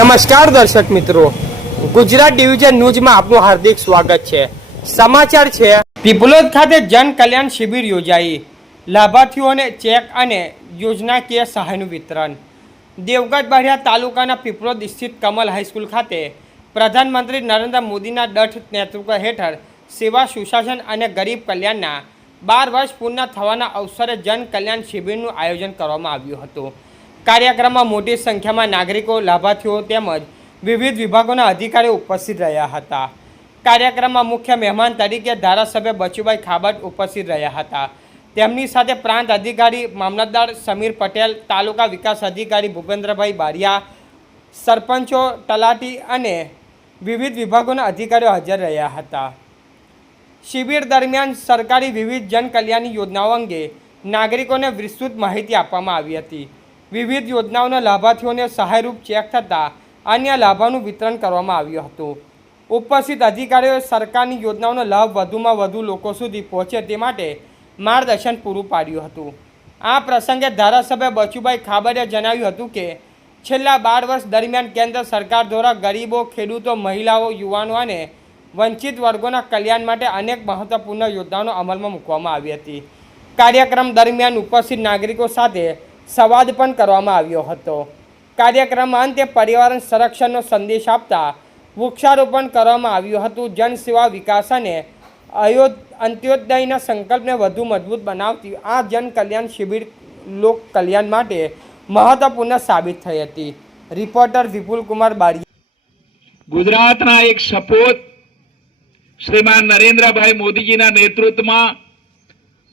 નમસ્કાર દર્શક મિત્રો, ગુજરાત ડિવિઝન ન્યૂઝમાં આપનું હાર્દિક સ્વાગત છે। સમાચાર છે, પીપલોદ ખાતે જન કલ્યાણ શિબિર યોજાઈ, લાભાર્થીઓને ચેક અને યોજનાકીય સહાયનું વિતરણ। દેવગઢ બારિયા તાલુકાના પીપલોદ સ્થિત કમલ હાઈસ્કૂલ ખાતે પ્રધાનમંત્રી નરેન્દ્ર મોદીના દૃઢ નેતૃત્વ હેઠળ સેવા સુશાસન અને ગરીબ કલ્યાણના 12 વર્ષ પૂર્ણ થવાના અવસરે જન કલ્યાણ શિબિરનું આયોજન કરવામાં આવ્યું હતું। કાર્યક્રમમાં મોટી સંખ્યામાં નાગરિકો, લાભાર્થીઓ તેમજ વિવિધ વિભાગોના અધિકારીઓ ઉપસ્થિત રહ્યા હતા। કાર્યક્રમમાં મુખ્ય મહેમાન તરીકે ધારાસભ્ય બચુભાઈ ખાબટ ઉપસ્થિત રહ્યા હતા। તેમની સાથે પ્રાંત અધિકારી મામલતદાર સમીર પટેલ, તાલુકા વિકાસ અધિકારી ભૂપેન્દ્રભાઈ બારિયા, સરપંચો, તલાટી અને વિવિધ વિભાગોના અધિકારીઓ હાજર રહ્યા હતા। શિબિર દરમિયાન સરકારી વિવિધ જન કલ્યાણની યોજનાઓ અંગે નાગરિકોને વિસ્તૃત માહિતી આપવામાં આવી હતી। વિવિધ યોજનાઓના લાભાર્થીઓને સહાયરૂપ ચેક થતાં અન્ય લાભોનું વિતરણ કરવામાં આવ્યું હતું। ઉપસ્થિત અધિકારીઓએ સરકારની યોજનાઓનો લાભ વધુમાં વધુ લોકો સુધી પહોંચે તે માટે માર્ગદર્શન પૂરું પાડ્યું હતું। આ પ્રસંગે ધારાસભ્ય બચુભાઈ ખાબડે જણાવ્યું હતું કે છેલ્લા 12 વર્ષ દરમિયાન કેન્દ્ર સરકાર દ્વારા ગરીબો, ખેડૂતો, મહિલાઓ, યુવાનો અને વંચિત વર્ગોના કલ્યાણ માટે અનેક મહત્વપૂર્ણ યોજનાઓ અમલમાં મૂકવામાં આવી હતી। કાર્યક્રમ દરમિયાન ઉપસ્થિત નાગરિકો સાથે સંવાદ પણ કરવામાં આવ્યો હતો। કાર્યક્રમમાં અંતે પર્યાવરણ સંરક્ષણનો સંદેશ આપતા વૃક્ષારોપણ કરવામાં આવ્યું હતું। જનસેવા, વિકાસ અને અંત્યોદયના સંકલ્પને વધુ મજબૂત બનાવતી આ જન કલ્યાણ શિબિર લોક કલ્યાણ માટે મહત્વપૂર્ણ સાબિત થઈ હતી। રિપોર્ટર વિપુલ કુમાર બારિયા, ગુજરાતના એક સપૂત શ્રીમાન નરેન્દ્રભાઈ મોદીજીના નેતૃત્વમાં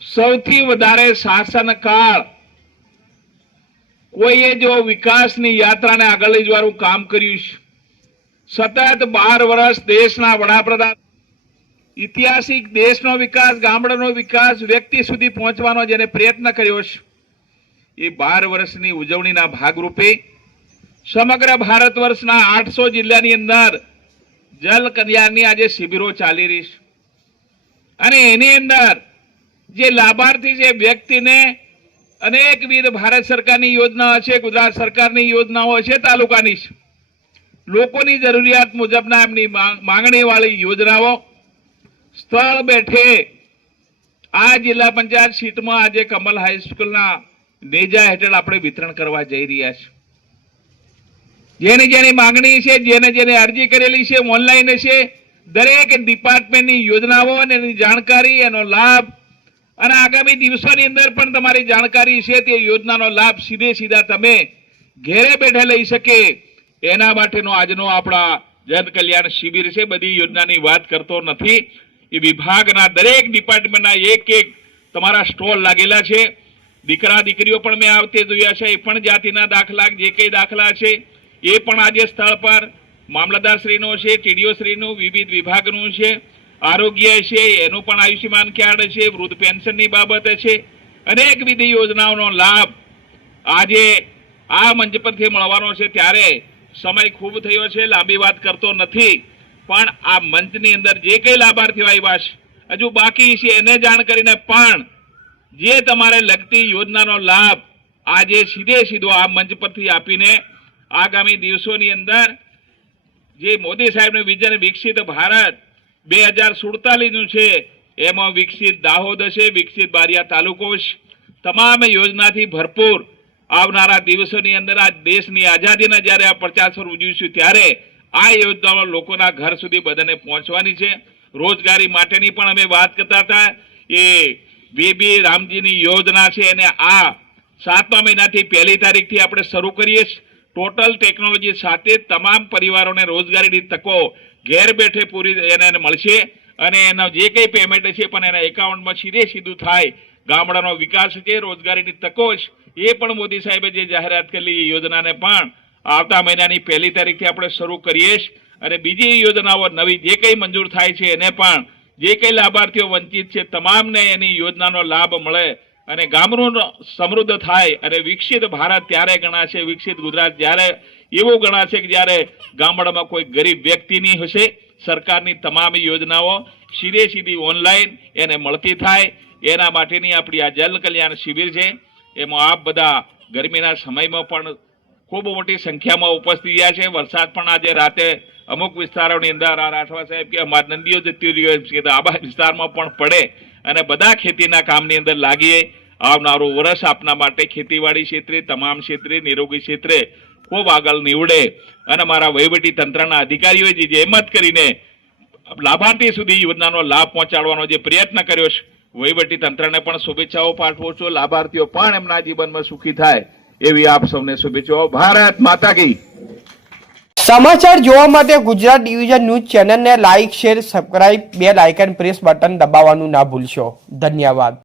સૌથી વધારે શાસનકાળ કોઈએ જો વિકાસની યાત્રાને આગળ લઈ જવાનું કામ કર્યું છે। સતત 12 વર્ષ દેશના વડાપ્રધાન ઐતિહાસિક દેશનો વિકાસ, ગામડાનો વિકાસ, વ્યક્તિ સુધી પહોંચવાનો જેને પ્રયત્ન કર્યો છે, એ 12 વર્ષની ઉજવણીના ભાગરૂપે સમગ્ર ભારત વર્ષના 800 જિલ્લાની અંદર જલ કલ્યાણની આજે શિબિરો ચાલી રહી છે અને એની અંદર જે લાભાર્થી છે વ્યક્તિને અનેકવિધ ભારત સરકારની યોજનાઓ છે, ગુજરાત સરકારની યોજનાઓ છે, તાલુકાની છે, લોકોની જરૂરિયાત મુજબના એમની માંગણીવાળી યોજનાઓ સ્થળ બેઠે આ જિલ્લા પંચાયત સીટમાં આજે કમલ હાઈસ્કૂલના નેજા હેઠળ આપણે વિતરણ કરવા જઈ રહ્યા છીએ। જેની જેની માંગણી છે, જેને જેને અરજી કરેલી છે, ઓનલાઈન છે, દરેક ડિપાર્ટમેન્ટની યોજનાઓ અને એની જાણકારી, એનો લાભ અને આગામી દિવસોની અંદર પણ તમારી જાણકારી છે તે યોજનાનો લાભ સીધા તમે ઘેરે બેઠે લઈ શકે એના માટેનો આજનો આપણા જન કલ્યાણ શિબિર છે। બધી યોજનાની વાત કરતો નથી, એ વિભાગના દરેક ડિપાર્ટમેન્ટના એક તમારા સ્ટોલ લાગેલા છે। દીકરા દીકરીઓ પણ મેં આવતે જોયા છે, એ પણ જાતિના દાખલા, જે કંઈ દાખલા છે એ પણ આજે સ્થળ પર મામલતદારશ્રીનો છે, ટીડીઓશ્રીનું, વિવિધ વિભાગનું છે, આરોગ્ય છે, એનું પણ આયુષ્યમાન કાર્ડ છે, વૃદ્ધ પેન્શનની બાબત છે, અનેકવિધ યોજનાઓનો લાભ આજે આ મંચ પરથી મળવાનો છે। ત્યારે સમય ખૂબ થયો છે, લાંબી વાત કરતો નથી, પણ આ મંચની અંદર જે કંઈ લાભાર્થીઓ આવ્યા છે હજુ બાકી છે એને જાણ કરીને પણ જે તમારે લગતી યોજનાનો લાભ આજે સીધો આ મંચ પરથી આપીને આગામી દિવસોની અંદર જે મોદી સાહેબનું વિઝન વિકસિત ભારત 2047 છે એમાં વિકસિત દાહોદ છે, વિકસિત બારિયા તાલુકો છે, તમામ યોજનાથી ભરપૂર આવનારા દિવસોની અંદર આ દેશની આઝાદીના જ્યારે આ 50 વર્ષ ઉજવીશું ત્યારે આ યોજનાઓ લોકોના ઘર સુધી બધાને પહોંચવાની છે। રોજગારી માટેની પણ અમે વાત કરતા હતા, એ બેબી રામજીની યોજના છે એને આ 7મા મહિનાથી 1લી તારીખથી આપણે શરૂ કરીએ છીએ। ટોટલ ટેકનોલોજી સાથે તમામ પરિવારોને રોજગારીની તકો ઘેર બેઠે પૂરી એને મળશે અને એના જે કંઈ પેમેન્ટ છે પણ એના એકાઉન્ટમાં સીધું થાય। ગામડાનો વિકાસ છે, રોજગારીની તકો છે, એ પણ મોદી સાહેબે જે જાહેરાત કરેલી એ યોજનાને પણ આવતા મહિનાની 1લી તારીખથી આપણે શરૂ કરીએ છીએ અને બીજી યોજનાઓ નવી જે કંઈ મંજૂર થાય છે એને પણ જે કંઈ લાભાર્થીઓ વંચિત છે તમામને એની યોજનાનો લાભ મળે અને ગામડું સમૃદ્ધ થાય અને વિકસિત ભારત ત્યારે ગણાશે, વિકસિત ગુજરાત જ્યારે એવું ગણાશે કે જ્યારે ગામડામાં કોઈ ગરીબ વ્યક્તિની હશે। સરકારની તમામ યોજનાઓ સીધી ઓનલાઈન એને મળતી થાય એના માટેની આપણી આ જન કલ્યાણ શિબિર છે। એમાં આપ બધા ગરમીના સમયમાં પણ ખૂબ મોટી સંખ્યામાં ઉપસ્થિત રહ્યા છે. વરસાદ પણ આજે રાતે અમુક વિસ્તારોની અંદર આ રાઠવા સાહેબ કે અમારી નદીઓ જતી રહ્યો છે તો આવા વિસ્તારમાં પણ પડે અને બધા ખેતીના કામની અંદર લાગીએ. આવનારું વર્ષ આપના માટે ખેતીવાડી ક્ષેત્રે, તમામ ક્ષેત્રે, નિરોગી ક્ષેત્રે ખૂબ આગળ નીવડે અને મારા વહીવટી તંત્રના અધિકારીઓએ જે હિંમત કરીને લાભાર્થી સુધી યોજનાનો લાભ પહોંચાડવાનો જે પ્રયત્ન કર્યો છે, વહીવટી તંત્રને પણ શુભેચ્છાઓ પાઠવું છું. લાભાર્થીઓ પણ એમના જીવનમાં સુખી થાય એવી આપ સૌને શુભેચ્છાઓ. ભારત માતા કી. સમાચાર જોવા માટે ગુજરાત ડિવિઝન ન્યૂઝ ચેનલને like, share, subscribe, bell icon press button દબાવવાનું ના ભૂલશો. ધન્યવાદ.